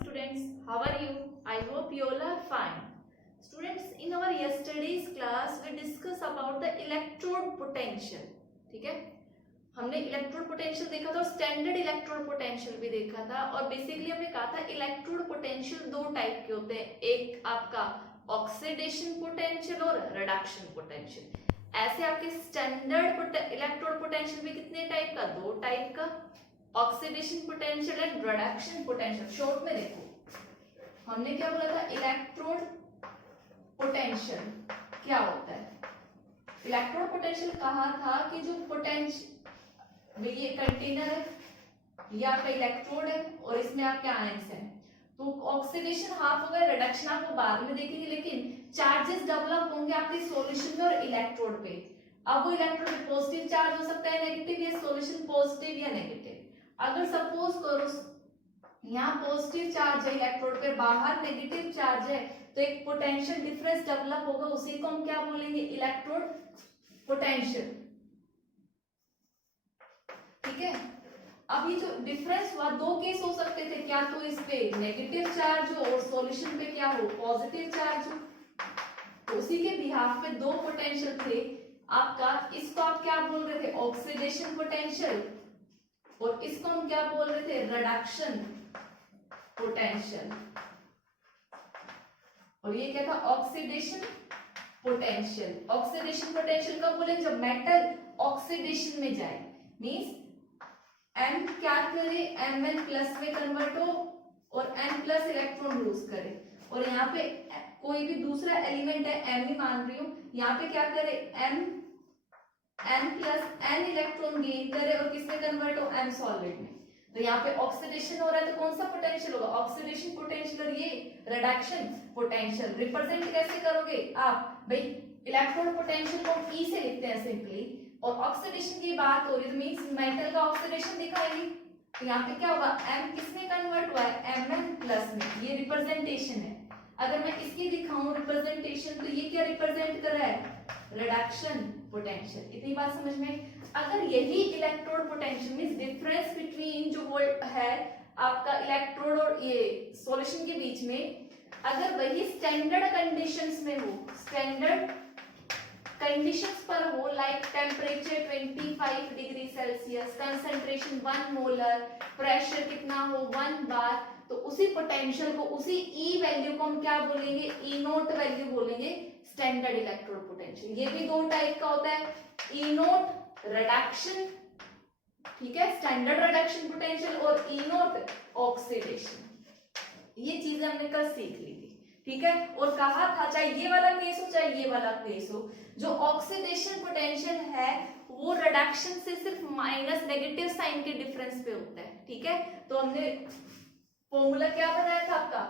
students. How are you? I hope you all are fine. Students, in our yesterday's class we discuss about the electrode potential. ठीक है, हमने electrode potential देखा था और standard electrode potential भी देखा था। और बेसिकली हमने कहा था इलेक्ट्रोड पोटेंशियल दो टाइप के होते हैं, एक आपका ऑक्सीडेशन पोटेंशियल और रिडक्शन पोटेंशियल। ऐसे आपके स्टैंडर्ड इलेक्ट्रोड पोटेंशियल भी कितने टाइप का, दो टाइप का, oxidation potential and reduction potential. Short में देखो हमने क्या बोला था, इलेक्ट्रोड पोटेंशियल क्या होता है। इलेक्ट्रोड पोटेंशियल कहा था कि जो पोटेंशियल, ये कंटेनर है, ये आपका इलेक्ट्रोड है और इसमें आपके आयंस हैं, तो ऑक्सीडेशन हाफ होगा, रिडक्शन आपको बाद में देखेंगे, लेकिन चार्जेस डेवलप होंगे आपके सॉल्यूशन में और इलेक्ट्रोड पे। अब वो इलेक्ट्रोड पॉजिटिव चार्ज हो सकता है, नेगेटिव, या सॉल्यूशन पॉजिटिव या नेगेटिव। अगर सपोज करो यहाँ पॉजिटिव चार्ज है इलेक्ट्रोड पे, बाहर नेगेटिव चार्ज है, तो एक पोटेंशियल डिफरेंस डेवलप होगा, उसी को हम क्या बोलेंगे, इलेक्ट्रोड पोटेंशियल। ठीक है, अब ये जो डिफरेंस हुआ, दो केस हो सकते थे, क्या तो इस पे नेगेटिव चार्ज हो और सॉल्यूशन पे क्या हो, पॉजिटिव चार्ज हो, तो उसी के बिहाफ पे दो पोटेंशियल थे आपका। इसको आप क्या बोल रहे थे, ऑक्सीडेशन पोटेंशियल, और इसको हम क्या बोल रहे थे, रिडक्शन पोटेंशियल। और ये क्या था, ऑक्सीडेशन पोटेंशियल। ऑक्सीडेशन पोटेंशियल कब बोले, जब मेटल ऑक्सीडेशन में जाए, मींस एन क्या करे, Mn प्लस में कन्वर्ट हो और N प्लस इलेक्ट्रॉन लूज करे। और यहाँ पे कोई भी दूसरा एलिमेंट है, M ही मान रही हूँ, यहाँ पे क्या करे, N plus N electron gain करे और किसमें कन्वर्ट हो, M सॉलिड में। तो यहाँ पे ऑक्सीडेशन हो रहा है, तो कौन सा पोटेंशियल होगा, ऑक्सीडेशन पोटेंशियल। और ये रिडक्शन पोटेंशियल। रिप्रेजेंट कैसे करोगे आप भाई, इलेक्ट्रोड पोटेंशियल को E से लिखते हैं सिंपली, और ऑक्सीडेशन की बात हो रही है तो मींस मेटल का ऑक्सीडेशन दिखाएंगे। तो यहाँ पे क्या होगा, M किसमें कन्वर्ट हुआ है, Mn प्लस में, ये रिप्रेजेंटेशन है। अगर मैं इसकी दिखाऊं रिप्रेजेंटेशन, तो ये क्या रिप्रेजेंट कर रहा है, रिडक्शन पोटेंशियल। इतनी बात समझ में। अगर यही electrode potential means difference between जो वोल्ट है आपका इलेक्ट्रोड और ये सॉल्यूशन के बीच में, अगर वही स्टैंडर्ड कंडीशंस में हो, स्टैंडर्ड कंडीशंस पर हो, like temperature 25 degree Celsius, concentration 1 molar, pressure कितना हो 1 बार, तो उसी पोटेंशियल को, उसी ई वैल्यू को हम क्या बोलेंगे, ई नोट वैल्यू बोलेंगे, स्टैंडर्ड इलेक्ट्रोड पोटेंशियल। ये भी दो टाइप का होता है, ई नोट रिडक्शन, ठीक है, स्टैंडर्ड रिडक्शन पोटेंशियल, और ई नोट ऑक्सीडेशन। ये चीजें हमने कल सीख ली थी, ठीक है। और कहा था चाहे ये वाला केस हो चाहे ये वाला केस हो, जो ऑक्सीडेशन पोटेंशियल है वो रिडक्शन से सिर्फ माइनस नेगेटिव साइन के डिफरेंस पे होता है, ठीक है। तो हमने फॉर्मूला क्या बनाया था आपका,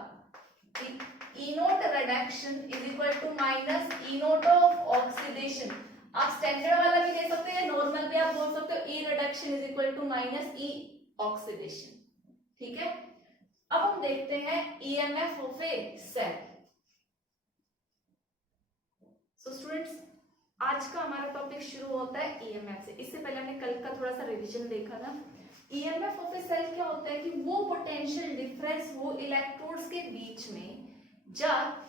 E note reduction is equal to minus E note of oxidation. आप स्टैंडर्ड वाला भी दे सकते हैं, नॉर्मल भी आप बोल सकते हो, E reduction is equal to minus E oxidation, ठीक है। अब हम देखते हैं EMF of a cell. So students, आज का हमारा टॉपिक शुरू होता है ईएमएफ से। इससे पहले हमने कल का थोड़ा सा रिवीजन देखा था। ईएमएफ ऑफ ए सेल क्या होता है कि वो पोटेंशियल डिफरेंस हो इलेक्ट्रोड्स के बीच में जब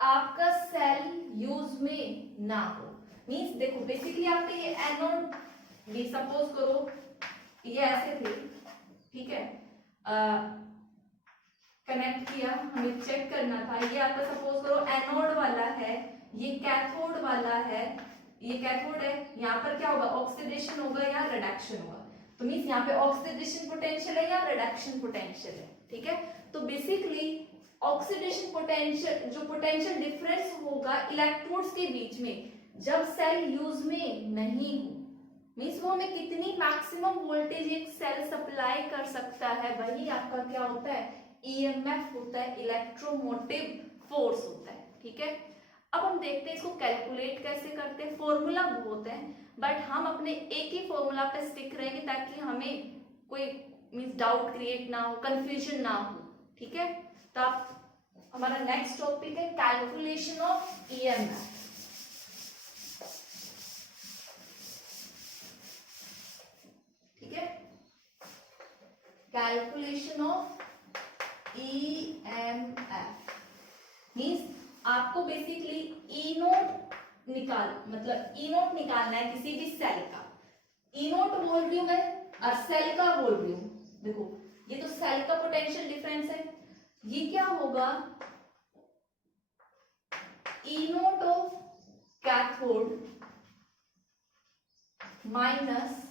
आपका सेल यूज में ना हो। मींस देखो बेसिकली आपके ये एनोड भी सपोज करो ये ऐसे थे, ठीक है, कनेक्ट किया, हमें चेक करना था, ये आपका सपोज करो एनोड वाला है, ये कैथोड वाला है, ये कैथोड है, यहाँ पर क्या होगा, ऑक्सीडेशन होगा या रिडक्शन होगा। तो मींस यहाँ पे ऑक्सीडेशन पोटेंशियल है या रिडक्शन पोटेंशियल है, ठीक है। तो बेसिकली ऑक्सीडेशन पोटेंशियल, जो पोटेंशियल डिफरेंस होगा इलेक्ट्रोड्स के बीच में जब सेल यूज में नहीं हो, मींस वो हमें कितनी मैक्सिमम वोल्टेज एक सेल सप्लाई कर सकता है, वही आपका क्या होता है, ईएमएफ होता है, इलेक्ट्रोमोटिव फोर्स होता है, ठीक है। अब हम देखते हैं इसको कैलकुलेट कैसे करते हैं। फॉर्मूला बहुत है, बट हम अपने एक ही फॉर्मूला पे स्टिक रहेंगे ताकि हमें कोई मींस डाउट क्रिएट ना हो, कंफ्यूजन ना हो, ठीक है। तो आप, हमारा नेक्स्ट टॉपिक है कैलकुलेशन ऑफ ईएमएफ। ठीक है, कैलकुलेशन ऑफ EMF मीन्स आपको बेसिकली ई नोट निकालना है किसी भी सेल का। ई नोट बोल रही हूं मैं और सेल का बोल रही हूं। देखो ये तो सेल का पोटेंशियल डिफरेंस है, ये क्या होगा E note of cathode minus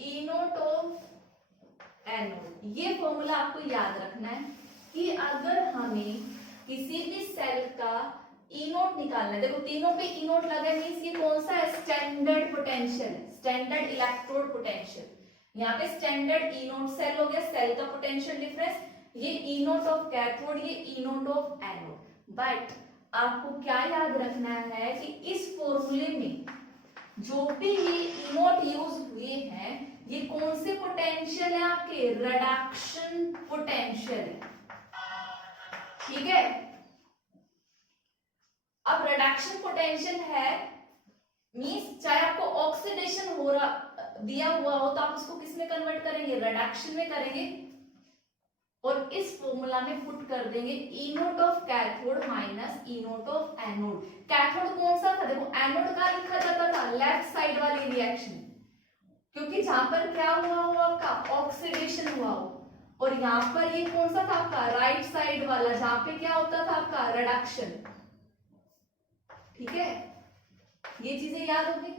E note of anode. ये फॉर्मूला आपको याद रखना है कि अगर हमें किसी भी सेल का ई नोट निकालना है, देखो तीनों पे ई नोट लगा है मींस ये कौन सा है, स्टैंडर्ड पोटेंशियल है, स्टैंडर्ड इलेक्ट्रोड पोटेंशियल। यहाँ पे स्टैंडर्ड ई नोट सेल हो गया, सेल का पोटेंशियल डिफरेंस, ये ई नोट ऑफ कैथोड, ये ई नोट ऑफ एनोड। बट आपको क्या याद रखना है कि इस फॉर्मूले में जो भी ये ई नोट यूज हुए हैं ये कौन से पोटेंशियल है, आपके रिडक्शन पोटेंशियल है, ठीक है। अब रिडक्शन पोटेंशियल है मींस चाहे आपको ऑक्सीडेशन हो रहा दिया हुआ हो तो आप उसको किस में कन्वर्ट करेंगे, रिडक्शन में करेंगे, और इस फॉर्मूला में पुट कर देंगे E note of cathode minus E note of anode. Cathode कौन सा था, देखो एनोड का लिखा जाता था लेफ्ट साइड वाली रिएक्शन, क्योंकि जहां पर क्या हुआ हो आपका ऑक्सीडेशन हुआ हो, और यहाँ पर ये कौन सा था आपका राइट साइड वाला जहां पे क्या होता था आपका रिडक्शन, ठीक है। ये चीजें याद होगी।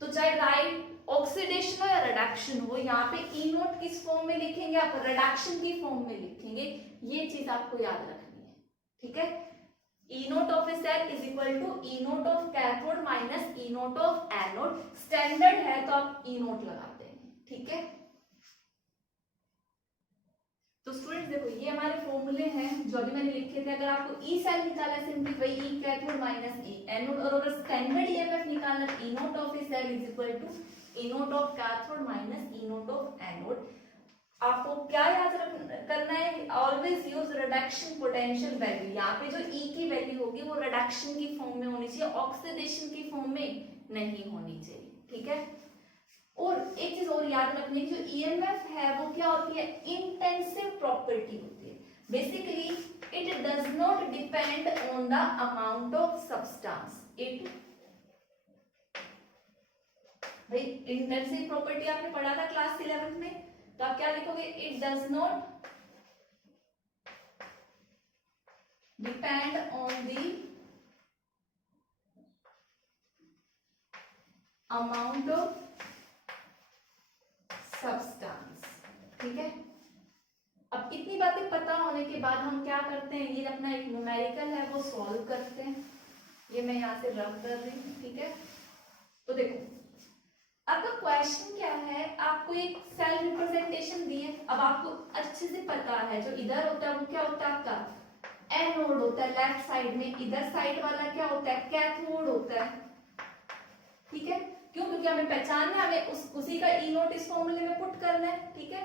तो चाहे राइट ऑक्सीडेशन हो या रिडक्शन हो, यहाँ पे ई नोट किस फॉर्म में लिखेंगे आप, रिडक्शन की फॉर्म में लिखेंगे, ये चीज आपको याद रखनी है, ठीक है। E note of a cell is equal to E note of cathode minus E note of anode. Standard है तो आप ई नोट लगाते हैं, ठीक है। तो स्टूडेंट्स देखो ये हमारे फॉर्मूले हैं जो अभी मैंने लिखे थे। अगर आपको ई सेल निकालना है सिंपली वही E cathode minus E anode, और अगर स्टैंडर्ड ईएमएफ निकालना है E note of a cell is equal to E note of cathode minus E note of anode. आपको क्या याद करना है, always use reduction potential value. यहाँ पे जो ई की वैल्यू होगी वो रिडक्शन की फॉर्म में होनी चाहिए, ऑक्सीडेशन की फॉर्म में नहीं होनी चाहिए, ठीक है। और एक चीज और याद रखने की, जो ईएमएफ है वो क्या होती है, इंटेंसिव प्रॉपर्टी होती है। Basically it does not depend on the amount of substance. It भाई इंटेंसिव प्रॉपर्टी आपने पढ़ा था क्लास 11 में, तो आप क्या लिखोगे, it does not depend on the amount of substance, ठीक है। अब इतनी बातें पता होने के बाद हम क्या करते हैं, ये अपना एक न्यूमेरिकल है वो सॉल्व करते हैं। ये मैं यहाँ से रब कर रही हूँ, ठीक है। तो देखो आपका क्वेश्चन क्या है, आपको एक सेल रिप्रेजेंटेशन दी है। अब आपको अच्छे से पता है जो इधर होता है वो क्या होता है आपका एनोड होता है लेफ्ट साइड में, इधर साइड वाला क्या होता है कैथोड होता है, ठीक है। क्यों, क्योंकि हमें पहचानना है, हमें उसी का ई नोट इस फॉर्मूले में पुट करना है, ठीक है।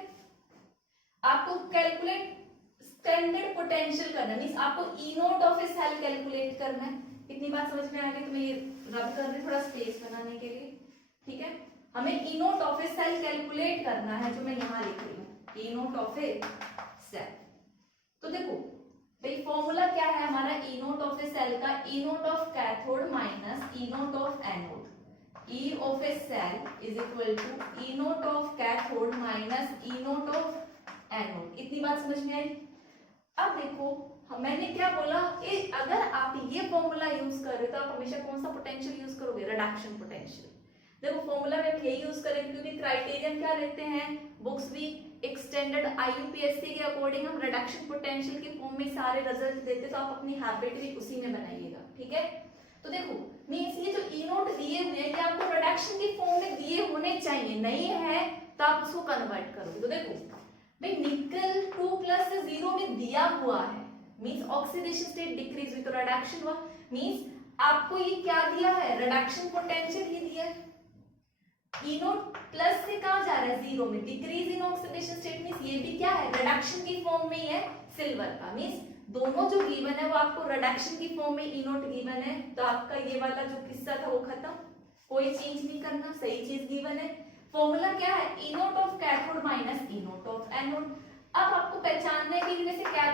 आपको कैलकुलेट स्टैंडर्ड पोटेंशियल करना है, मींस आपको E note of a cell calculate करना है। इतनी बात समझ में आ गई, तो मैं ये रब कर रही थोड़ा स्पेस बनाने के लिए, ठीक है। हमें E note of a cell calculate करना है, जो मैं यहाँ लिख रही हूँ E note of a cell. तो देखो भाई फॉर्मूला क्या है हमारा E note of a cell का, E note of cathode minus E note of anode. E of a cell is equal to E naught of cathode minus E naught of anode. इतनी बात समझ में आई। अब देखो मैंने क्या बोला, अगर आप ये फॉर्मूला यूज कर रहे हो तो आप हमेशा कौन सा पोटेंशियल यूज करोगे, रिडक्शन पोटेंशियल। देखो फॉर्मूला में यही यूज करेंगे क्योंकि क्राइटेरियन क्या रहते हैं बुक्स भी, एक स्टैंडर्ड आईयूपीएससी के अकॉर्डिंग हम रिडक्शन पोटेंशियल के फॉर्म में सारे रिजल्ट देते, तो आप अपनी हैबिट भी उसी में बनाइएगा, ठीक है। तो देखो मींस ये जो ई नोट दिए हुए हैं ये आपको रिडक्शन की फॉर्म में दिए होने चाहिए, नहीं है तो आप उसको कन्वर्ट करोगे। तो देखो भाई निकल 2+ से 0 में दिया हुआ है, मींस ऑक्सीडेशन स्टेट डिक्रीज हुई तो रिडक्शन हुआ, मींस आपको ये क्या दिया है, रिडक्शन पोटेंशियल ही दिया है। ई नोट प्लस से कहां जा रहा है 0 में, decrease in oxidation state, means ये भी क्या है रिडक्शन की फॉर्म में ही है सिल्वर का, मींस दोनों जो गिवन है वो आपको रिडक्शन की फॉर्म में ई नोट गिवन है, तो आपका ये वाला जो किस्सा था वो खत्म, कोई चेंज नहीं करना, सही चीज गिवन है। फॉर्मूला क्या है, E note of cathode minus E note of anode. अब आपको पहचानना है कि इनमें से क्या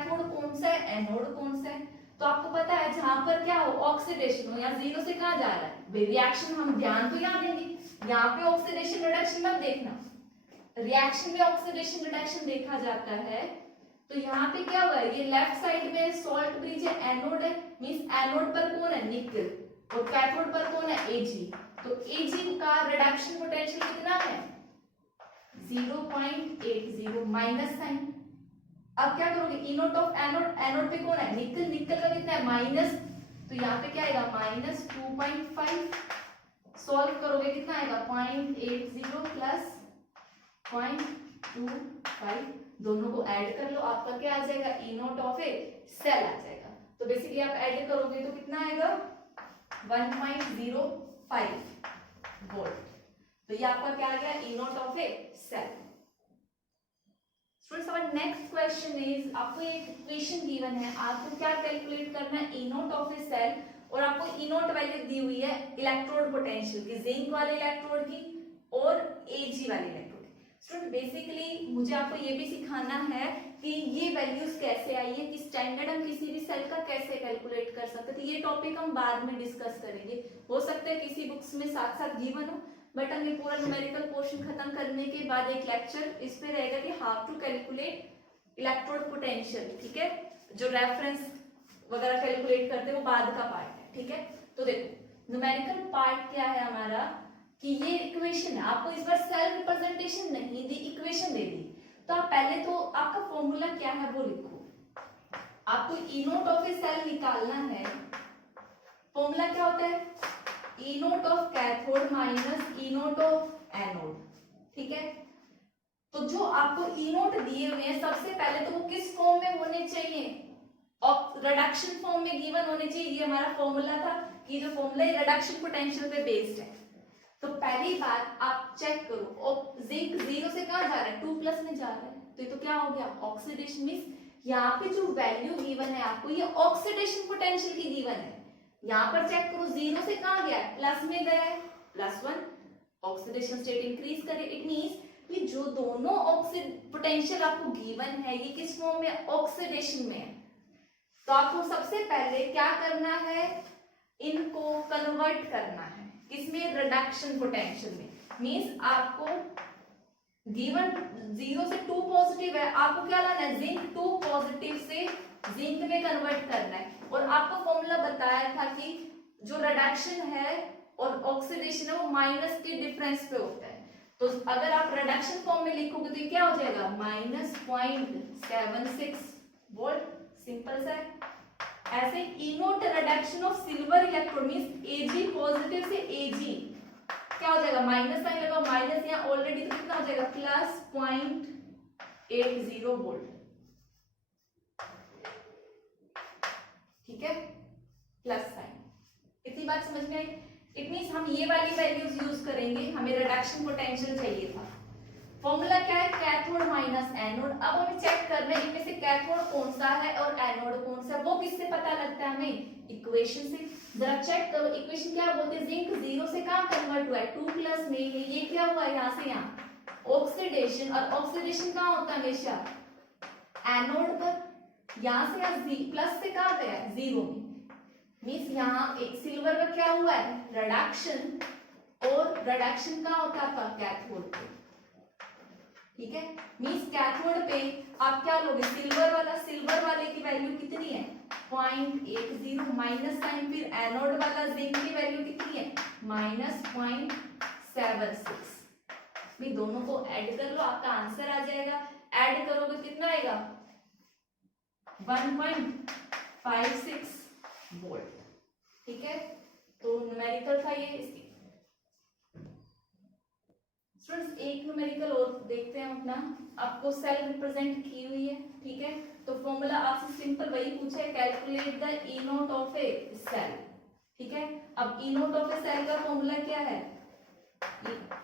सा है, एनोड कौन सा है। तो आपको पता है जहां पर क्या हो, ऑक्सीडेशन हो, या जीरो से कहां जा रहा है रिएक्शन, हम ध्यान तो यहाँ देंगे, यहाँ पे ऑक्सीडेशन रिडक्शन मत देखना, रिएक्शन में ऑक्सीडेशन रिडक्शन देखा जाता है। तो यहाँ पे क्या हुआ है, ये लेफ्ट साइड में सॉल्ट ब्रिज है, एनोड है, मींस एनोड पर कौन है, निकल, और कैथोड पर कौन है, एजी। तो एजी का रिडक्शन पोटेंशियल कितना है, 0.80 माइनस साइन। अब क्या करोगे, ई नोट ऑफ एनोड, एनोड पे कौन है, निकल, निकल का कितना है माइनस, तो यहाँ पे क्या आएगा माइनस 2.5, सॉल्व करोगे कितना आएगा 0.80 प्लस 0.25, दोनों को ऐड कर लो, आपका क्या आ जाएगा, ई नोट ऑफ ए सेल आ जाएगा। तो बेसिकली आप ऐड करोगे तो कितना आएगा 1.05 वोल्ट। तो ये आपका क्या आ गया, E note of a cell. Students our next question is, आपको एक इक्वेशन गिवन है, आपको क्या कैलकुलेट करना है, E note of a cell, और आपको ई नोट वैल्यू दी हुई है इलेक्ट्रोड पोटेंशियल की, जिंक वाले इलेक्ट्रोड की और एजी वाले इलेक्ट्रोड की। स्टूडेंट बेसिकली मुझे आपको ये भी सिखाना है कि ये वैल्यूज कैसे आई है, कि स्टैंडर्ड हम किसी भी सेल का कैसे कैलकुलेट कर सकते हैं। तो ये टॉपिक हम बाद में डिस्कस करेंगे, हो सकता है किसी बुक्स में साथ साथ गिवन हो, बट हम ये पूरा न्यूमेरिकल पोर्शन खत्म करने के बाद एक लेक्चर इस पे रहेगा कि how to calculate electrode potential, ठीक है, जो रेफरेंस वगैरह कैलकुलेट करते हैं वो बाद का पार्ट है, ठीक है। तो देखो न्यूमेरिकल पार्ट क्या है हमारा, कि ये इक्वेशन है, आपको इस बार सेल रिप्रेजेंटेशन नहीं दी, इक्वेशन दे दी, तो आप पहले तो आपका फॉर्मूला क्या है वो लिखो, आपको E note of a cell निकालना है, फॉर्मूला क्या होता है, E note of cathode minus E note of anode, ठीक है। तो जो आपको ई नोट दिए हुए हैं सबसे पहले तो वो किस फॉर्म में होने चाहिए, और रिडक्शन फॉर्म में गिवन होने चाहिए, ये हमारा फॉर्मूला था, कि जो फॉर्मूला है रिडक्शन पोटेंशियल पे बेस्ड है। तो पहली बात आप चेक करो, और जिंक जीरो से कहां जा रहा है, 2 प्लस में जा रहा है, तो ये तो क्या हो गया ऑक्सीडेशन, मींस यहाँ पे जो वैल्यू गिवन है आपको ये ऑक्सीडेशन पोटेंशियल की गिवन है। यहाँ पर चेक करो जीरो से कहां गया है, प्लस में गया है, +1, ऑक्सीडेशन स्टेट इंक्रीज करे, इट मींस ये जो दोनों पोटेंशियल आपको गिवन है ये किस फॉर्म में, ऑक्सीडेशन में है। तो आपको सबसे पहले क्या करना है, इनको कन्वर्ट करना है किसमें, रिडक्शन पोटेंशियल में, मींस आपको गिवन 0 से 2 पॉजिटिव है, आपको क्या लाना है, जिंक 2 पॉजिटिव से जिंक में कन्वर्ट करना है। और आपको फॉर्मूला बताया था कि जो रिडक्शन है और ऑक्सीडेशन है वो माइनस के डिफरेंस पे होता है, तो अगर आप रिडक्शन फॉर्म में लिखोगे तो क्या हो जाएगा -0.76 वोल्ट, सिंपल सा है। ऐसे E note reduction of silver electrode means AG positive से एजी क्या हो जाएगा, माइनस साइन लगाओ, माइनस यहाँ ऑलरेडी तो कितना हो जाएगा +0.80 वोल्ट, ठीक है, प्लस साइन। इतनी बात समझ में आई, इट मींस हम ये वाली वैल्यूज यूज करेंगे, हमें रिडक्शन पोटेंशियल चाहिए था। फॉर्मूला क्या है, कैथोड माइनस एनोड। अब हमें चेक करना है इनमें से कैथोड कौन सा है और एनोड कौन सा है, वो किससे पता लगता है हमें, इक्वेशन से। जरा चेक करो इक्वेशन क्या बोलते हैं, जिंक जीरो से कहां कन्वर्ट हुआ है, 2 प्लस में, ये क्या हुआ है यहाँ से यहाँ ऑक्सीडेशन, और ऑक्सीडेशन कहां होता है हमेशा, एनोड पर, यहाँ से यहाँ प्लस से कहां गया, जीरो में, मींस यहाँ एक सिल्वर का क्या हुआ है, रिडक्शन, और रिडक्शन कहां होता है आपका कैथोड पे, ठीक है, मींस कैथोड पे आप क्या लोगे, सिल्वर वाला, सिल्वर वाले की वैल्यू कितनी है 0.80 माइनस साइन, फिर एनोड वाला जिंक की वैल्यू कितनी है -0.76। भी दोनों को ऐड कर लो, आपका आंसर आ जाएगा। ऐड करोगे कितना आएगा 1.56 वोल्ट, ठीक है। तो न्यूमेरिकल था ये। स्टूडेंट्स एक न्यूमेरिकल और देखते हैं अपना, आपको सेल रिप्रेजेंट की हुई है, ठीक है। तो फॉर्मूला आपसे सिंपल वही पूछा है, calculate the E note of a cell, ठीक है। अब E note of a cell का फॉर्मूला क्या है,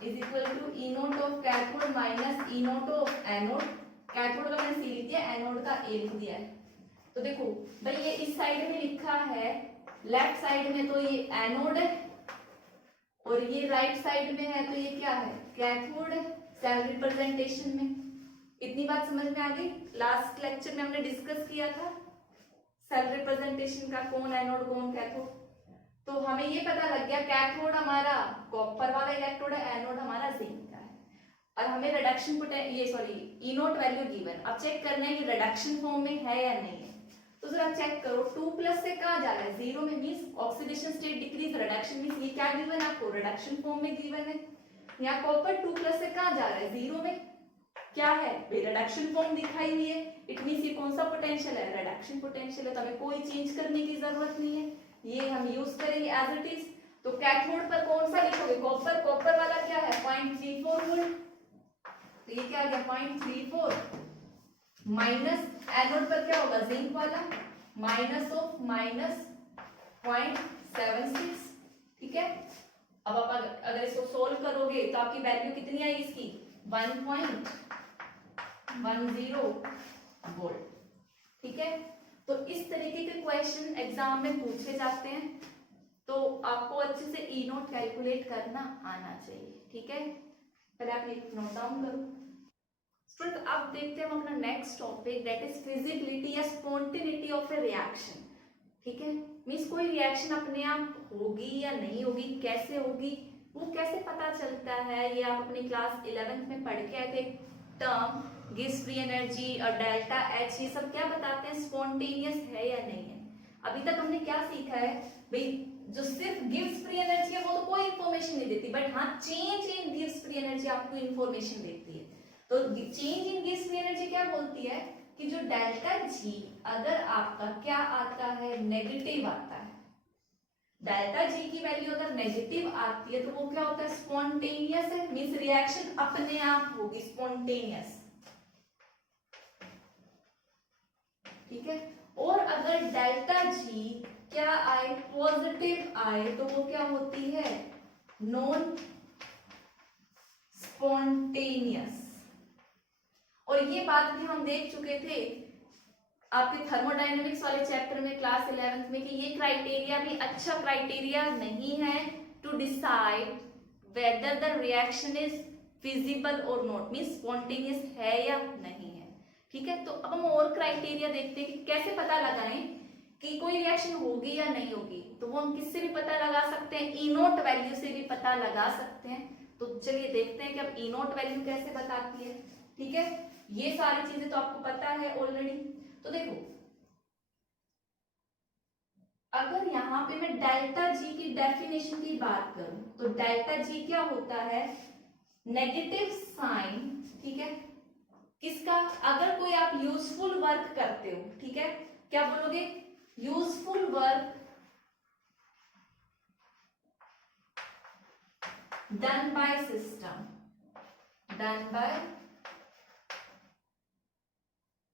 is equal to E note of cathode minus E note of anode. Cathode का मैंने सी लिख दिया, एनोड का ए लिख दिया है। तो देखो भाई ये इस साइड में लिखा है, लेफ्ट साइड में तो ये एनोड है, और ये राइट साइड में है तो ये क्या है, कैथोड है, सेल रिप्रेजेंटेशन में। इतनी बात समझ में आ गई, लास्ट लेक्चर में हमने डिस्कस किया था, सेल रिप्रेजेंटेशन का, कौन एनोड कौन कैथोड। तो हमें ये पता लग गया कैथोड हमारा कॉपर वाला इलेक्ट्रोड है, एनोड हमारा जिंक का है। और हमें रिडक्शन ई नोट वैल्यू गिवन। अब चेक करना है कि रिडक्शन फॉर्म में है या नहीं है। तो जरा चेक करो 2 प्लस से कहाँ जा रहा है, 0 में, means oxidation state decrease, reduction means ये क्या गिवन है आपको, रिडक्शन फॉर्म में गिवन है। यहाँ कॉपर 2 प्लस से कहाँ जा रहा है, 0 में, क्या है रिडक्शन फॉर्म दिखाई हुई है। इट मींस ये कौन सा पोटेंशियल है, रिडक्शन पोटेंशियल है। तो हमें कोई चेंज करने की जरूरत नहीं है, ये हम यूज करेंगे एज इट इज। तो कैथोड पर कौन सा लिखोगे, कॉपर, कॉपर वाला क्या है 0.34 वोल्ट, तो ये क्या आ गया 0.34 माइनस एनोड पर क्या होगा जिंक वाला माइनस ऑफ -0.76, ठीक है। अब आप अगर इसको सोल्व करोगे तो आपकी वैल्यू कितनी आएगी इसकी 1.10 वोल्ट, ठीक है। तो इस तरीके के क्वेश्चन एग्जाम में पूछे जाते हैं, तो आपको अच्छे से ई नोट कैलकुलेट करना आना चाहिए, ठीक है। पहले आप ये नोट डाउन करो स्टूडेंट। अब देखते हैं हम अपना next topic, that is feasibility या स्पॉन्टेनिटी ऑफ ए रिएक्शन, ठीक है। मींस कोई रिएक्शन अपने आप होगी या नहीं होगी, कैसे होगी, वो कैसे पता चलता है। ये आप अपनी क्लास 11th में पढ़ के आए थे टर्म गिव्स फ्री एनर्जी और डेल्टा एच, ये सब क्या बताते हैं, स्पॉन्टेनियस है या नहीं है। अभी तक हमने क्या सीखा है भाई, जो सिर्फ गिव्स फ्री एनर्जी है वो तो कोई इंफॉर्मेशन नहीं देती, बट हाँ change in gives free energy आपको इंफॉर्मेशन देती है। तो change in gives free energy क्या बोलती है कि जो डेल्टा जी अगर आपका क्या आता है, नेगेटिव आता है, डेल्टा जी की वैल्यू अगर नेगेटिव आती है तो वो क्या होता है, स्पॉन्टेनियस है, मींस रिएक्शन अपने आप होगी, स्पॉन्टेनियस, ठीक है। और अगर डेल्टा जी क्या आए, पॉजिटिव आए, तो वो क्या होती है, नॉन स्पॉन्टेनियस। और ये बात भी हम देख चुके थे आपके थर्मोडायनेमिक्स वाले चैप्टर में क्लास 11th में कि ये क्राइटेरिया भी अच्छा क्राइटेरिया नहीं है to decide whether the reaction is feasible और नॉट, मींस स्पॉन्टेनियस है या नहीं है, ठीक है। तो अब हम और क्राइटेरिया देखते हैं कि कैसे पता लगाएं कि कोई रिएक्शन होगी या नहीं होगी। तो वो हम किससे भी पता लगा सकते हैं, ई नोट वैल्यू से भी पता लगा सकते हैं। तो चलिए देखते हैं कि अब ई नोट वैल्यू कैसे बताती है, ठीक है। ये सारी चीजें तो आपको पता है ऑलरेडी। तो देखो अगर यहाँ पे मैं डेल्टा जी की डेफिनेशन की बात करूं तो डेल्टा जी क्या होता है, नेगेटिव साइन, ठीक है, किसका, अगर कोई आप यूजफुल वर्क करते हो, ठीक है, क्या बोलोगे, useful work done by system, done by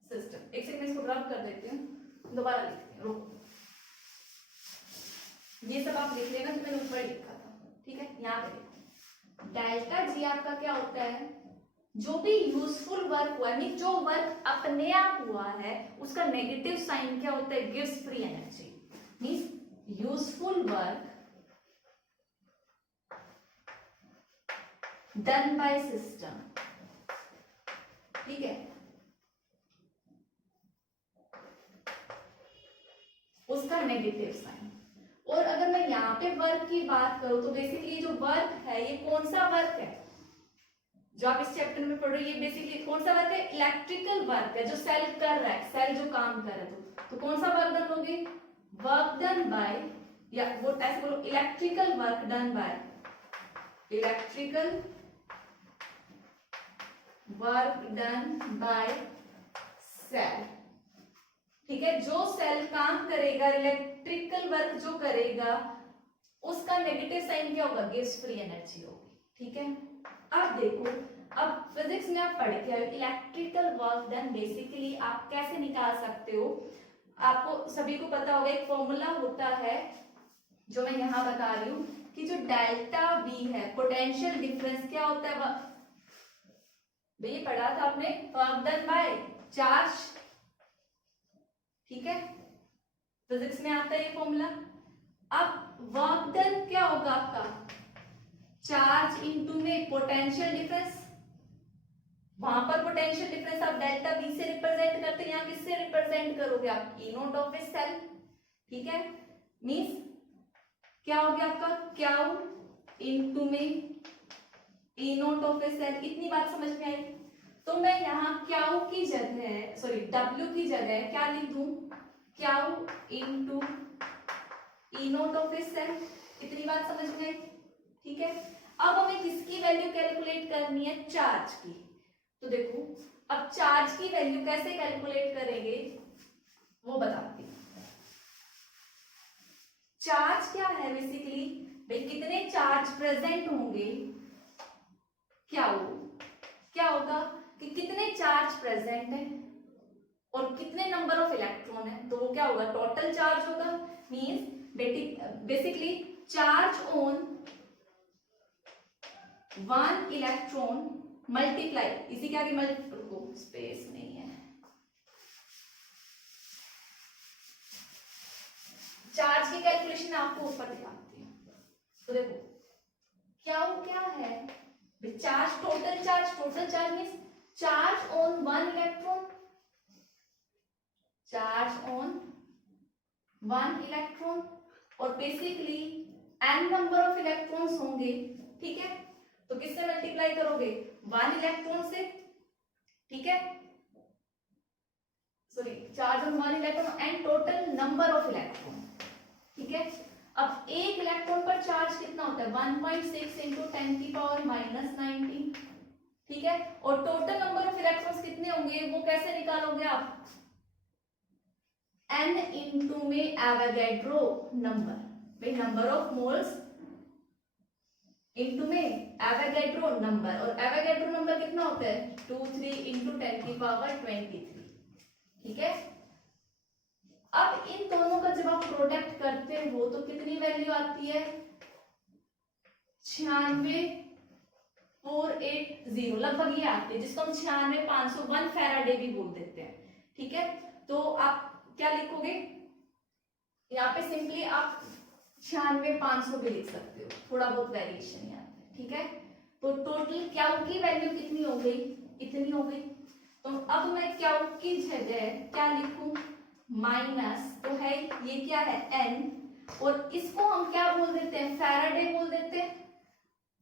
system. एक सेकंड इसको रब कर देती हूँ, दोबारा लिखते हैं, रुको। ये सब आप लिख लेना जो मैंने ऊपर लिखा था, ठीक है। यहाँ पे देखो डेल्टा जी आपका क्या होता है, जो भी यूजफुल वर्क हुआ है, जो वर्क अपने आप हुआ है उसका नेगेटिव साइन क्या होता है, gives free energy, means useful work done by system, ठीक है, उसका नेगेटिव साइन। और अगर मैं यहाँ पे वर्क की बात करूं तो बेसिकली जो वर्क है ये कौन सा वर्क है, जो आप इस चैप्टर में पढ़ रहे हो, ये बेसिकली कौन सा वर्क है, इलेक्ट्रिकल वर्क है, जो सेल कर रहा है, सेल जो काम कर रहा है। तो कौन सा वर्क डन होगी, वर्क डन बाय, या वो ऐसे बोलो electrical work done by, electrical work done by cell, ठीक है। जो सेल काम करेगा, इलेक्ट्रिकल वर्क जो करेगा, उसका नेगेटिव साइन क्या होगा, गिव्स फ्री एनर्जी होगी, ठीक है। अब देखो, अब फिजिक्स में आप पढ़ के आए इलेक्ट्रिकल वर्क डन बेसिकली आप कैसे निकाल सकते हो, आपको सभी को पता होगा एक फॉर्मूला होता है जो मैं यहाँ बता रही हूँ कि जो डेल्टा वी है, पोटेंशियल डिफरेंस क्या होता है, ये पढ़ा था आपने, वर्क डन बाय चार्ज, ठीक है, फिजिक्स में आता है ये फॉर्मूला। अब वर्क डन क्या होगा आपका, चार्ज इनटू में पोटेंशियल डिफरेंस, वहां पर पोटेंशियल डिफरेंस आप डेल्टा वी से रिप्रेजेंट करते हैं, यहाँ किससे रिप्रेजेंट रिप्रेजेंट करोगे आप E note of a cell, ठीक है, मींस क्या हो गया आपका क्याउ इनटू में ई नोट ऑफ ए सेल। इतनी बात समझ में आई? तो मैं यहाँ क्याउ की जगह सॉरी डब्ल्यू की जगह क्या लिख दूं, क्याउ into E note of a cell. इतनी बात समझ में आई, ठीक है। अब हमें किसकी वैल्यू कैलकुलेट करनी है, चार्ज की। तो देखो अब चार्ज की वैल्यू कैसे कैलकुलेट करेंगे वो बताती हूँ। चार्ज क्या है बेसिकली, भाई कितने चार्ज प्रेजेंट होंगे, क्या होगा कि कितने चार्ज प्रेजेंट है और कितने नंबर ऑफ इलेक्ट्रॉन है, तो वो क्या होगा टोटल चार्ज होगा। Means basically charge on one electron multiply, इसी के आगे रुको स्पेस नहीं है, चार्ज की कैलकुलेशन आपको ऊपर दिखाती हूँ। तो देखो क्या है, charge total charge means charge on one electron, charge on one electron, और basically n number of electrons होंगे, ठीक है। तो किससे मल्टीप्लाई करोगे, वन इलेक्ट्रॉन से, ठीक है, sorry charge on one electron and total number of electron, ठीक है। अब एक इलेक्ट्रॉन पर चार्ज कितना होता है, 1.6 इंटू 10⁻⁻19, ठीक है। और टोटल नंबर ऑफ इलेक्ट्रॉन्स कितने होंगे वो कैसे निकालोगे आप, n इंटू में एवोगैड्रो नंबर, भाई नंबर ऑफ मोल्स इंटू में एवोगैड्रो नंबर, और एवोगैड्रो नंबर कितना होता है 23 इंटू 10⁻23, ठीक है। अब इन दोनों का जब आप प्रोडक्ट करते हो तो कितनी वैल्यू आती है, 96,480 लगभग ये आती है, जिसको हम 96,501 फैराडे भी बोल देते हैं, ठीक है। तो आप क्या लिखोगे, यहाँ पे सिंपली आप 96,500 भी लिख सकते हो, थोड़ा बहुत वेरिएशन यहाँ पे, ठीक है। तो टोटल क्याउ की वैल्यू कितनी हो गई, इतनी हो गई। तो अब मैं क्याउ की जगह क्या लिखूं, माइनस, तो है ये क्या है n, और इसको हम क्या बोल देते हैं, फैराडे बोल देते हैं,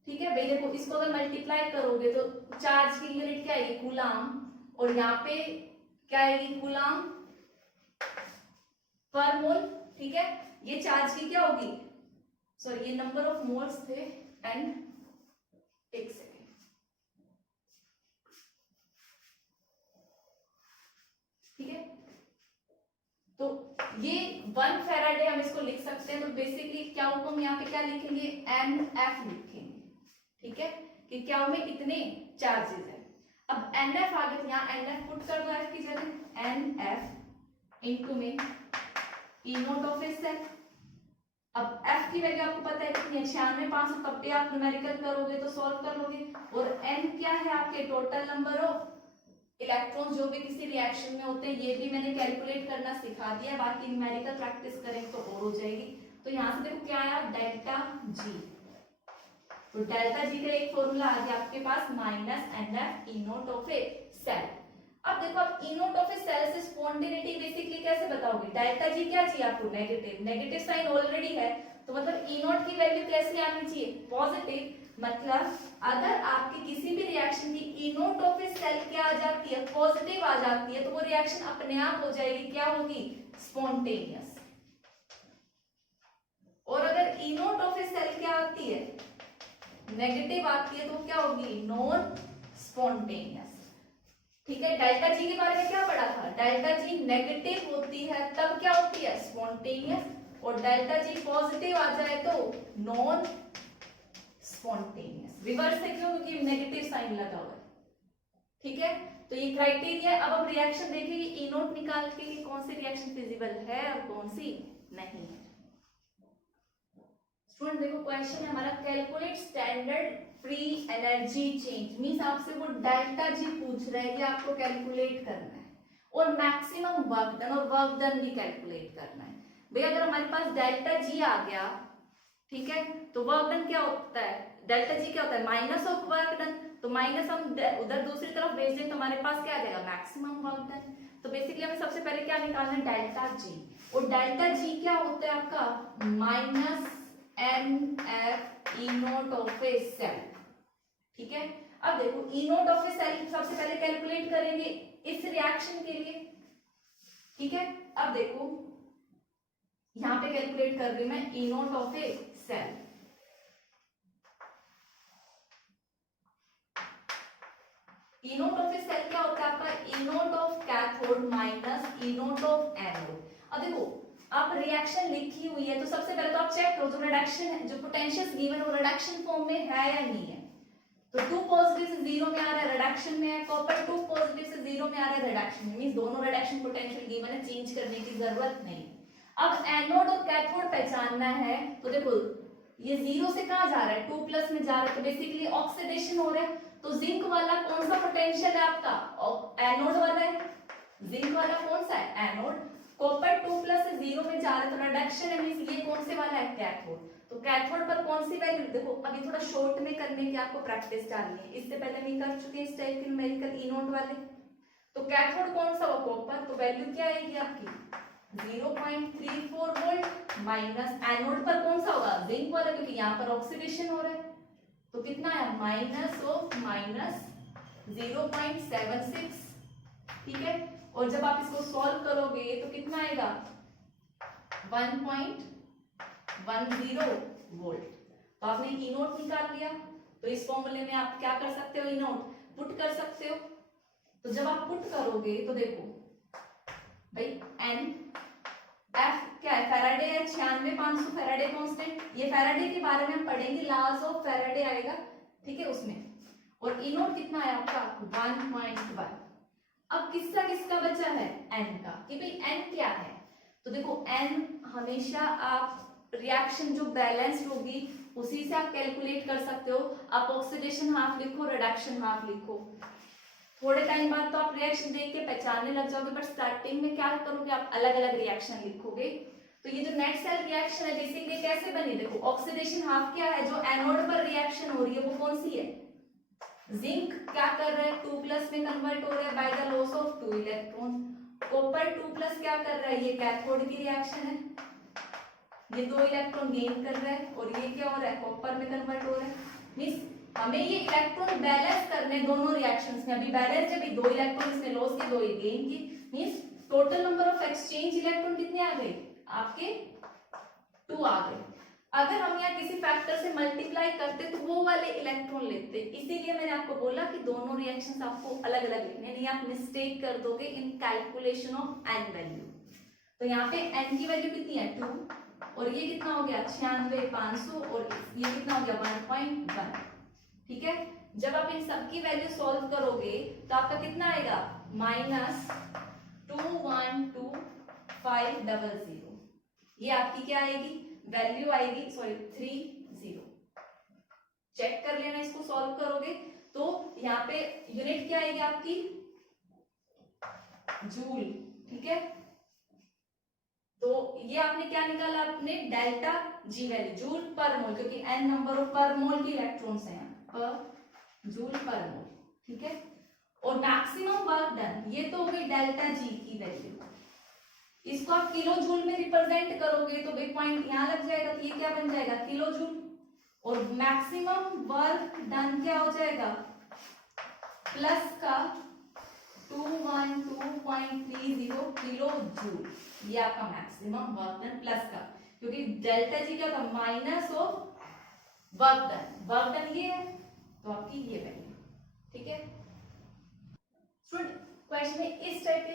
ठीक है। भाई देखो इसको अगर मल्टीप्लाई करोगे तो चार्ज की यूनिट क्या है, कूलाम, और यहाँ पे क्या है, कूलाम पर मोल, ठीक है। ये चार्ज की क्या होगी, सॉरी ये नंबर ऑफ मोल्स थे, एंड एक सेकेंड, ठीक है। तो ये 1 फैराडे हम इसको लिख सकते हैं। तो बेसिकली क्या होगा, हम यहाँ पे क्या लिखेंगे, NF लिखेंगे, ठीक है, कि क्या में इतने चार्जेस है। अब NF आ गए, यहाँ NF पुट कर दो F की जगह, NF इंटू में ई नोट ऑफ ए सेल। अब F की वैल्यू आपको पता है कितनी है, 96,500, कब पे आप न्यूमेरिकल करोगे तो सॉल्व कर लोगे, और N क्या है आपके टोटल नंबर ऑफ इलेक्ट्रॉन जो भी किसी रिएक्शन में होते हैं, ये भी मैंने कैलकुलेट करना सिखा दिया, बाकी न्यूमेरिकल प्रैक्टिस करें तो और हो जाएगी। तो यहाँ से देखो क्या आया, डेल्टा जी, तो डेल्टा जी का एक फॉर्मूला आ गया आपके पास, -NF E note of a cell. अब देखो आप E note of a cell से स्पॉन्टेनिटी बेसिकली कैसे बताओगे, डेल्टा जी क्या चाहिए आपको, नेगेटिव साइन ऑलरेडी है, तो मतलब ई नोट की वैल्यू कैसी आनी चाहिए, पॉजिटिव। मतलब अगर आपकी किसी भी रिएक्शन की ई नोट ऑफ ए सेल क्या आ जाती है, पॉजिटिव आ जाती है, तो वो रिएक्शन अपने आप हो जाएगी, क्या होगी, स्पॉन्टेनियस। और अगर ई नोट ऑफ ए सेल क्या आती है, नेगेटिव आती है, तो क्या होगी, नॉन स्पॉन्टेनियस, ठीक है। डेल्टा जी के बारे में क्या पढ़ा था, डेल्टा जी नेगेटिव होती है तब क्या होती है, स्पॉन्टेनियस, और डेल्टा जी पॉजिटिव आ जाए तो नॉन स्पॉन्टेनियस। रिवर्स है क्यों, क्योंकि नेगेटिव साइन लगा हुआ है, ठीक है। तो ये क्राइटेरिया। अब हम रिएक्शन देखेंगे ई नोट निकाल के कि कौन सी रिएक्शन फिजिबल है और कौन सी नहीं है। स्टूडेंट देखो क्वेश्चन है हमारा, calculate standard free energy change, means आपसे वो डेल्टा जी पूछ रहे हैं कि आपको कैलकुलेट करना है, और मैक्सिमम वर्क डन, और वर्क डन भी कैलकुलेट करना है। भाई अगर हमारे पास डेल्टा जी आ गया, ठीक है, तो वर्क डन क्या होता है, डेल्टा जी क्या होता है, माइनस ऑफ वर्क डन, तो माइनस हम उधर दूसरी तरफ भेज दें तो हमारे पास क्या आ जाएगा, मैक्सिमम वर्क डन। तो बेसिकली हमें सबसे पहले क्या निकालना है, डेल्टा जी। और डेल्टा जी क्या होता है आपका, minus N F E note of a cell. ठीक है, अब देखो E note of a cell सबसे पहले कैलकुलेट करेंगे इस रिएक्शन के लिए। ठीक है, अब देखो यहां पे कैलकुलेट कर रही हूं मैं E note of a cell. E note of a cell क्या होता है आपका, E note of cathode minus E note of anode. अब देखो आप रिएक्शन लिखी हुई है तो सबसे पहले तो आप चेक करो जो रिडक्शन है, जो पोटेंशियल गिवन वो रिडक्शन फॉर्म में है या नहीं है। तो 2 पॉजिटिव से 0 में आ रहा है, रिडक्शन में है। कॉपर 2 पॉजिटिव से 0 में आ रहा है, रिडक्शन में, मींस दोनों रिडक्शन पोटेंशियल गिवन है, चेंज करने की जरूरत नहीं। अब एनोड और कैथोड पहचानना है तो देखो ये 0 से कहां जा रहा है, 2 प्लस में जा रहा है, तो बेसिकली ऑक्सीडेशन हो रहा है। तो जिंक वाला कौन सा पोटेंशियल है आपका, एनोड वाला है। जिंक वाला कौन सा है, एनोड। कॉपर 2 प्लस से 0 में जा रहा है तो रिडक्शन है, मींस ये कौन से वाला है, कैथोड। तो कैथोड पर कौन सी वैल्यू, देखो अभी थोड़ा शॉर्ट में करने की आपको प्रैक्टिस डालनी है, इससे पहले हम कर चुके हैं इस टाइप के न्यूमेरिकल ई नोट वाले। तो कैथोड कौन सा हुआ, कॉपर, तो वैल्यू क्या आएगी आपकी 0.34 वोल्ट माइनस एनोड पर कौन सा होगा, जिंक वाला, क्योंकि यहाँ पर ऑक्सीडेशन हो रहा है। तो कितना है, माइनस ऑफ माइनस 0.76। ठीक है, और जब आप इसको सॉल्व करोगे तो कितना आएगा 1.10 वोल्ट। तो आपने ई नोट निकाल लिया। तो इस फॉर्मूले में आप क्या कर सकते हो, ई नोट पुट कर सकते हो। तो जब आप पुट करोगे तो देखो भाई एन एफ क्या है, फैराडे है 96500 फैराडे कांस्टेंट। ये फैराडे के बारे में हम पढ़ेंगे, लॉज ऑफ फैराडे आएगा, ठीक है उसमें। और ई नोट कितना है आपका 1.1। अब किसका किसका बचा है, एन का, कि भाई एन क्या है। तो देखो एन हमेशा आप रिएक्शन जो बैलेंस्ड होगी उसी से आप कैलकुलेट कर सकते हो। आप ऑक्सीडेशन हाफ लिखो, रिडक्शन हाफ लिखो, थोड़े टाइम बाद तो आप रिएक्शन देख के पहचानने लग जाओगे, बट स्टार्टिंग में क्या करोगे आप अलग अलग रिएक्शन लिखोगे। तो ये जो नेट सेल रिएक्शन है बेसिकली कैसे बनी, देखो ऑक्सीडेशन हाफ क्या है, जो एनोड पर रिएक्शन हो रही है वो कौन सी है, जिंक क्या कर रहा है 2 प्लस में कन्वर्ट हो रहा है by the loss of 2 electron. Copper 2 plus क्या कर रहा है, ये कैथोड की रिएक्शन है, ये 2 इलेक्ट्रॉन गेन कर रहा है, और ये क्या हो रहा है कॉपर में कन्वर्ट हो रहा है। मींस हमें ये इलेक्ट्रॉन बैलेंस करने दोनों रिएक्शंस में, अभी बैलेंस जब 2 इलेक्ट्रॉन इसमें लॉस के 2 गेन की, means total number of exchange electron कितने आ गए आपके 2 आ गए। अगर हम यहाँ किसी फैक्टर से मल्टीप्लाई करते तो वो वाले इलेक्ट्रॉन लेते, इसीलिए मैंने आपको बोला कि दोनों रिएक्शंस आपको अलग अलग लिखने, नहीं आप मिस्टेक कर दोगे in calculation of N value. तो यहाँ पे एन की वैल्यू कितनी है 2, और ये कितना हो गया 96500, और ये कितना हो गया 1.1। ठीक है, जब आप इन सब की वैल्यू सॉल्व करोगे तो आपका कितना आएगा -212,500। ये आपकी क्या आएगी वैल्यू आएगी, सॉरी 30। चेक कर लेना, इसको सॉल्व करोगे तो यहाँ पे यूनिट क्या आएगी आपकी जूल। ठीक है, तो ये आपने क्या निकाला, आपने डेल्टा जी वैल्यू जूल पर मोल, क्योंकि एन नंबर ऑफ पर मोल के इलेक्ट्रॉन्स हैं पर जूल पर मोल। ठीक है, और मैक्सिमम वर्क डन ये तो हो गई डेल्टा जी की वैल्यू। इसको आप किलो जूल में रिप्रेजेंट करोगे तो भाई पॉइंट यहाँ लग जाएगा, तो ये क्या बन जाएगा किलो जूल। और मैक्सिमम वर्क डन क्या हो जाएगा प्लस का 212.30 किलो जूल, ये आपका मैक्सिमम वर्क डन प्लस का, क्योंकि डेल्टा जी क्या था minus of work done, work done ये है तो आपकी ये वैल्यू। ठीक है स्टूडेंट, क्वेश्चन में इस टाइप के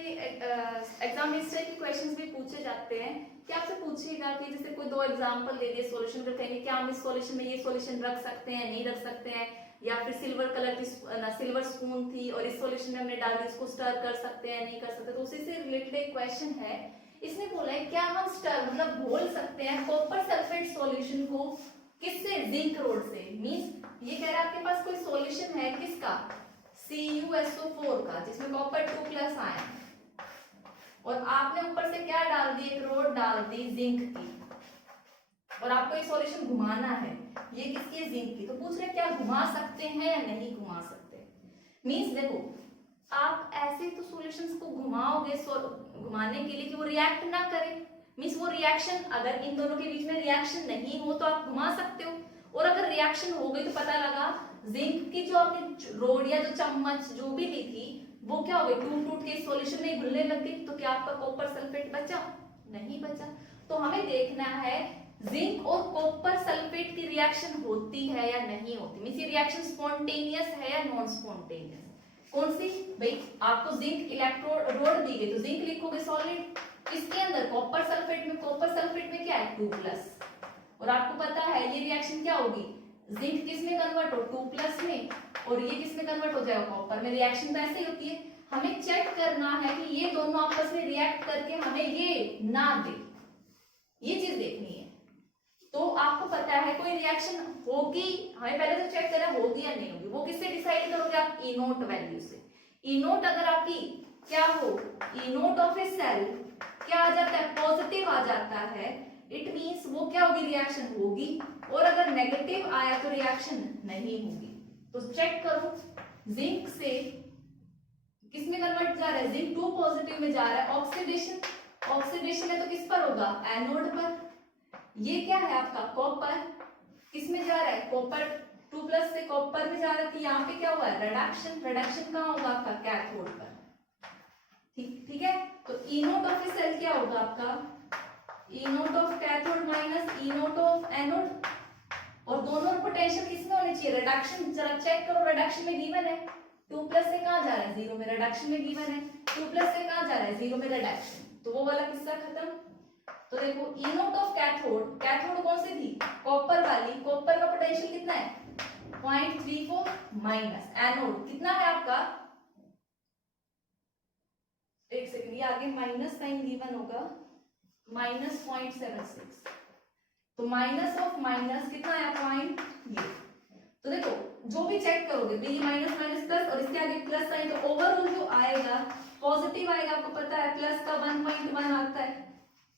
एग्जाम में इस टाइप के क्वेश्चंस भी पूछे जाते हैं कि आपसे पूछेगा कि जैसे कोई 2 एग्जांपल दे दिए सॉल्यूशन का, कहेंगे क्या हम इस सॉल्यूशन में ये सॉल्यूशन रख सकते हैं नहीं रख सकते हैं, या फिर सिल्वर कलर की सिल्वर स्पून थी और इस सॉल्यूशन में हमने डाल दी, इसको स्टर कर सकते हैं नहीं कर सकते। तो उसी से रिलेटेड एक क्वेश्चन है, इसने बोला है क्या हम स्टर मतलब घोल सकते हैं कॉपर सल्फेट सॉल्यूशन को किससे, जिंक रोड से। मींस ये कह रहा है आपके पास कोई सॉल्यूशन है किसका CuSO4 का, जिसमें कॉपर 2 प्लस आए, और आपने ऊपर से क्या डाल दी, एक रोड डाल दी जिंक की, और आपको ये सॉल्यूशन घुमाना है, ये किसकी है जिंक की। तो पूछ रहे क्या घुमा सकते हैं या नहीं घुमा सकते। मींस देखो आप ऐसे तो सॉल्यूशंस को घुमाओगे घुमाने के लिए कि वो रिएक्ट ना करे, मींस वो रिएक्शन, अगर इन दोनों के बीच में रिएक्शन नहीं हो तो आप घुमा सकते हो, और अगर रिएक्शन हो गई तो पता लगा जिंक की जो आपने रोड या जो चम्मच जो भी ली थी वो क्या हो गई, टूट टूट के सॉल्यूशन में घुलने लग गई, तो क्या आपका कॉपर सल्फेट बचा? नहीं बचा। तो हमें देखना है जिंक और कॉपर सल्फेट की रिएक्शन होती है या नहीं होती, मींस ये रिएक्शन स्पॉन्टेनियस है या नॉन स्पॉन्टेनियस। कौन सी भाई, आपको जिंक इलेक्ट्रोड रोड दी गई तो जिंक लिखोगे सॉलिड, इसके अंदर कॉपर सल्फेट में क्या है 2+, और आपको पता है ये रिएक्शन क्या होगी, जिंक किस में कन्वर्ट हो 2+ में, और ये किस में कन्वर्ट हो जाएगा कॉपर में। रिएक्शन तो ऐसे ही होती है, हमें चेक करना है कि ये दोनों आपस में रिएक्ट करके हमें ये ना दे, ये चीज देखनी है। तो आपको पता है कोई रिएक्शन होगी, हमें पहले तो चेक करना होगी या नहीं होगी, वो किससे डिसाइड करोगे आप, ई नोट वैल्यू से। ई नोट अगर आपकी क्या हो, ई नोट ऑफ ए सेल क्या आ जाता है, पॉजिटिव आ जाता है, इट मींस वो क्या होगी, रिएक्शन होगी, और अगर नेगेटिव आया तो रिएक्शन नहीं होगी। तो चेक करो जिंक से किस में कन्वर्ट जा रहा है, जिंक 2 पॉजिटिव में जा रहा है, ऑक्सीडेशन है तो किस पर होगा, एनोड पर। ये क्या है आपका कॉपर, किस में जा रहा है, कॉपर 2+ से कॉपर में जा रहा है, तो यहाँ पे क्या हुआ है, रिडक्शन कहाँ होगा आपका, कैथोड पर। ठीक है, तो ई नोट ऑफ सेल क्या होगा आपका, E note of cathode minus E note of anode, और दोनों पोटेंशियल किस में होनी चाहिए, रिडक्शन। जरा चेक करो, रिडक्शन में गिवन है 2+ से कहाँ जा रहा है 0 में, रिडक्शन में गिवन है 2+ से कहाँ जा रहा है 0 में रिडक्शन, तो वो वाला किस्सा खत्म। तो देखो ई नोट ऑफ कैथोड कौन सी थी, कॉपर वाली, कॉपर का पोटेंशियल कितना है 0.34 माइनस एनोड कितना है आपका, एक सेकंड, ये आगे माइनस साइन गिवन होगा, -0.76, तो माइनस ऑफ माइनस कितना है पॉइंट ये। तो देखो जो भी चेक करोगे तो ये माइनस माइनस प्लस और इसके आगे प्लस साइन, तो ओवरऑल जो आएगा पॉजिटिव आएगा, आपको पता है प्लस का 1.1 आता है,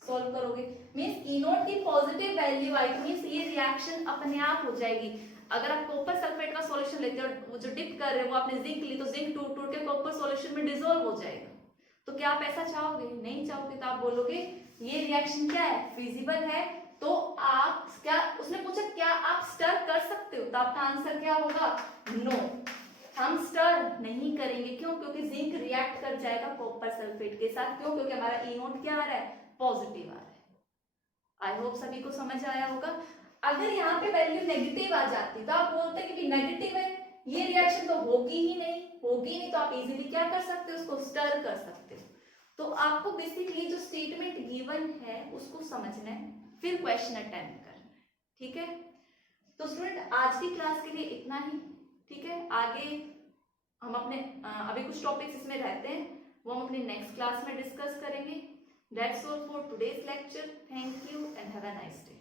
सॉल्व करोगे मींस ई नोट की पॉजिटिव वैल्यू आई, मींस ये रिएक्शन अपने आप हो जाएगी। अगर आप कॉपर सल्फेट का सॉल्यूशन लेते हो, वो जो डिप कर रहे हो वो आपने जिंक ली, तो जिंक टूट टूट के कॉपर सॉल्यूशन में डिसॉल्व हो जाएगा। तो क्या आप ऐसा चाहोगे, नहीं चाहोगे, तो आप बोलोगे ये रिएक्शन क्या है, फिजिबल है। तो आप क्या, उसने पूछा क्या आप स्टर कर सकते हो, तो आपका आंसर क्या होगा, नो, हम स्टर नहीं करेंगे। क्यों, क्योंकि जिंक रिएक्ट कर जाएगा कॉपर सल्फेट के साथ। क्यों, क्योंकि हमारा ई नोट क्या आ रहा है, पॉजिटिव आ रहा है। आई होप सभी को समझ आया होगा। अगर यहाँ पे वैल्यू नेगेटिव आ जाती तो आप बोलते कि नेगेटिव है, ये रिएक्शन तो होगी ही नहीं, तो आप इजीली क्या कर सकते हो, उसको स्टर कर सकते हो। तो आपको बेसिकली जो स्टेटमेंट गिवन है उसको समझना है, फिर क्वेश्चन अटेम्प्ट करना है, ठीक है। तो स्टूडेंट आज की क्लास के लिए इतना ही, ठीक है। आगे हम अपने अभी कुछ टॉपिक्स इसमें रहते हैं, वो हम अपनी नेक्स्ट क्लास में डिस्कस करेंगे। That's all for today's lecture. Thank you and have a nice day.